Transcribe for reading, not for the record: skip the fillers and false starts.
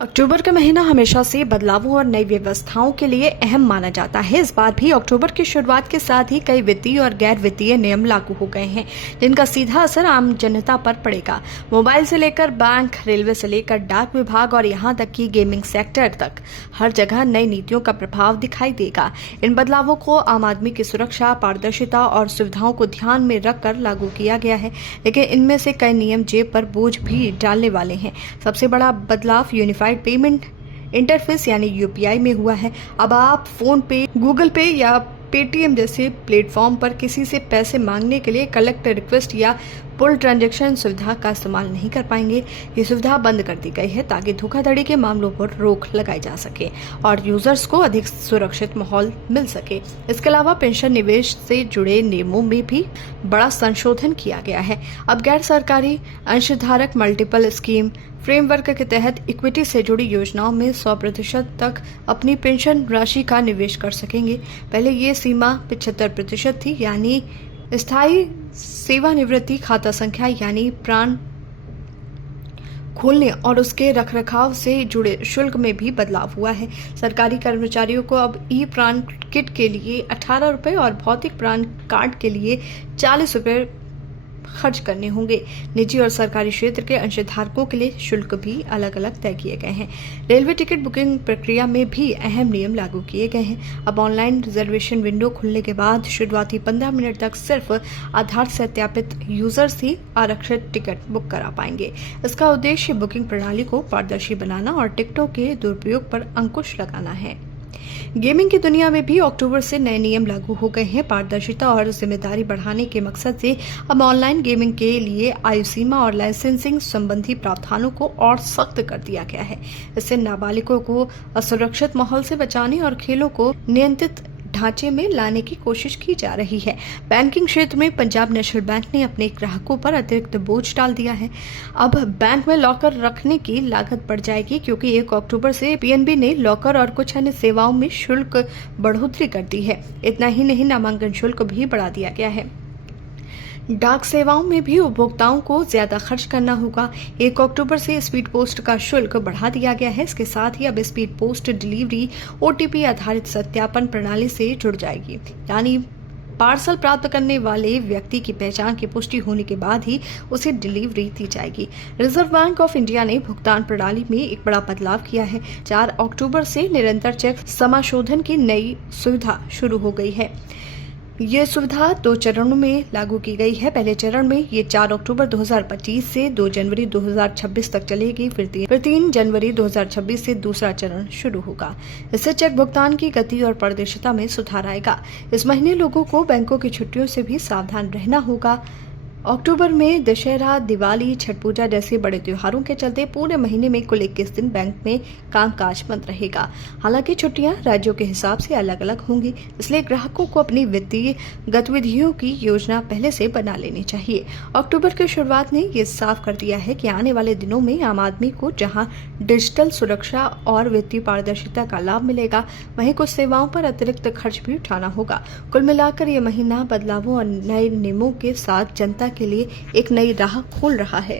अक्टूबर का महीना हमेशा से बदलावों और नई व्यवस्थाओं के लिए अहम माना जाता है। इस बार भी अक्टूबर की शुरुआत के साथ ही कई वित्तीय और गैर वित्तीय नियम लागू हो गए हैं, जिनका सीधा असर आम जनता पर पड़ेगा। मोबाइल से लेकर बैंक, रेलवे से लेकर डाक विभाग और यहाँ तक कि गेमिंग सेक्टर तक हर जगह नई नीतियों का प्रभाव दिखाई देगा। इन बदलावों को आम आदमी की सुरक्षा, पारदर्शिता और सुविधाओं को ध्यान में रखकर लागू किया गया है, लेकिन इनमें से कई नियम जेब पर बोझ भी डालने वाले हैं। सबसे बड़ा बदलाव यूनिफाइड पेमेंट इंटरफेस यानी यूपीआई में हुआ है। अब आप फोन पे, गूगल पे या पेटीएम जैसे प्लेटफॉर्म पर किसी से पैसे मांगने के लिए कलेक्ट रिक्वेस्ट या पुल ट्रांजैक्शन सुविधा का इस्तेमाल नहीं कर पाएंगे। ये सुविधा बंद कर दी गई है ताकि धोखाधड़ी के मामलों पर रोक लगाई जा सके और यूजर्स को अधिक सुरक्षित माहौल मिल सके। इसके अलावा पेंशन निवेश से जुड़े नियमों में भी बड़ा संशोधन किया गया है। अब गैर सरकारी अंशधारक मल्टीपल स्कीम फ्रेमवर्क के तहत इक्विटी से जुड़ी योजनाओं में 100% तक अपनी पेंशन राशि का निवेश कर सकेंगे। पहले ये सीमा 75% थी, यानी स्थायी सेवानिवृत्ति खाता संख्या यानी प्राण खोलने और उसके रखरखाव से जुड़े शुल्क में भी बदलाव हुआ है। सरकारी कर्मचारियों को अब ई प्राण किट के लिए 18 रुपए और भौतिक प्राण कार्ड के लिए 40 रुपए खर्च करने होंगे। निजी और सरकारी क्षेत्र के अंशधारकों के लिए शुल्क भी अलग अलग तय किए गए हैं। रेलवे टिकट बुकिंग प्रक्रिया में भी अहम नियम लागू किए गए हैं। अब ऑनलाइन रिजर्वेशन विंडो खुलने के बाद शुरुआती 15 मिनट तक सिर्फ आधार सत्यापित यूजर्स ही आरक्षित टिकट बुक करा पाएंगे। इसका उद्देश्य बुकिंग प्रणाली को पारदर्शी बनाना और टिकटों के दुरुपयोग पर अंकुश लगाना है। गेमिंग की दुनिया में भी अक्टूबर से नए नियम लागू हो गए हैं। पारदर्शिता और जिम्मेदारी बढ़ाने के मकसद से अब ऑनलाइन गेमिंग के लिए आयु सीमा और लाइसेंसिंग संबंधी प्रावधानों को और सख्त कर दिया गया है। इससे नाबालिगों को असुरक्षित माहौल से बचाने और खेलों को नियंत्रित ढांचे में लाने की कोशिश की जा रही है। बैंकिंग क्षेत्र में पंजाब नेशनल बैंक ने अपने ग्राहकों पर अतिरिक्त बोझ डाल दिया है। अब बैंक में लॉकर रखने की लागत बढ़ जाएगी, क्योंकि 1 अक्टूबर से पीएनबी ने लॉकर और कुछ अन्य सेवाओं में शुल्क बढ़ोतरी कर दी है। इतना ही नहीं, नामांकन शुल्क भी बढ़ा दिया गया है। डाक सेवाओं में भी उपभोक्ताओं को ज्यादा खर्च करना होगा। 1 अक्टूबर से स्पीड पोस्ट का शुल्क बढ़ा दिया गया है। इसके साथ ही अब स्पीड पोस्ट डिलीवरी ओटीपी आधारित सत्यापन प्रणाली से जुड़ जाएगी, यानी पार्सल प्राप्त करने वाले व्यक्ति की पहचान की पुष्टि होने के बाद ही उसे डिलीवरी दी जाएगी। रिजर्व बैंक ऑफ इंडिया ने भुगतान प्रणाली में एक बड़ा बदलाव किया है। 4 अक्टूबर से निरंतर चेक समाशोधन की नई सुविधा शुरू हो गई है। ये सुविधा 2 चरणों में लागू की गई है। पहले चरण में ये 4 अक्टूबर 2025 से 2 जनवरी 2026 तक चलेगी। फिर 3 जनवरी 2026 से दूसरा चरण शुरू होगा। इससे चेक भुगतान की गति और पारदर्शिता में सुधार आएगा। इस महीने लोगों को बैंकों की छुट्टियों से भी सावधान रहना होगा। अक्टूबर में दशहरा, दिवाली, छठ पूजा जैसे बड़े त्योहारों के चलते पूरे महीने में कुल 21 दिन बैंक में कामकाज बंद रहेगा। हालांकि छुट्टियां राज्यों के हिसाब से अलग अलग होंगी, इसलिए ग्राहकों को अपनी वित्तीय गतिविधियों की योजना पहले से बना लेनी चाहिए। अक्टूबर की शुरुआत ने ये साफ कर दिया है कि आने वाले दिनों में आम आदमी को जहां डिजिटल सुरक्षा और वित्तीय पारदर्शिता का लाभ मिलेगा, वहीं कुछ सेवाओं पर अतिरिक्त खर्च भी उठाना होगा। कुल मिलाकर ये महीना बदलावों और नए नियमों के साथ जनता के लिए एक नई राह खोल रहा है।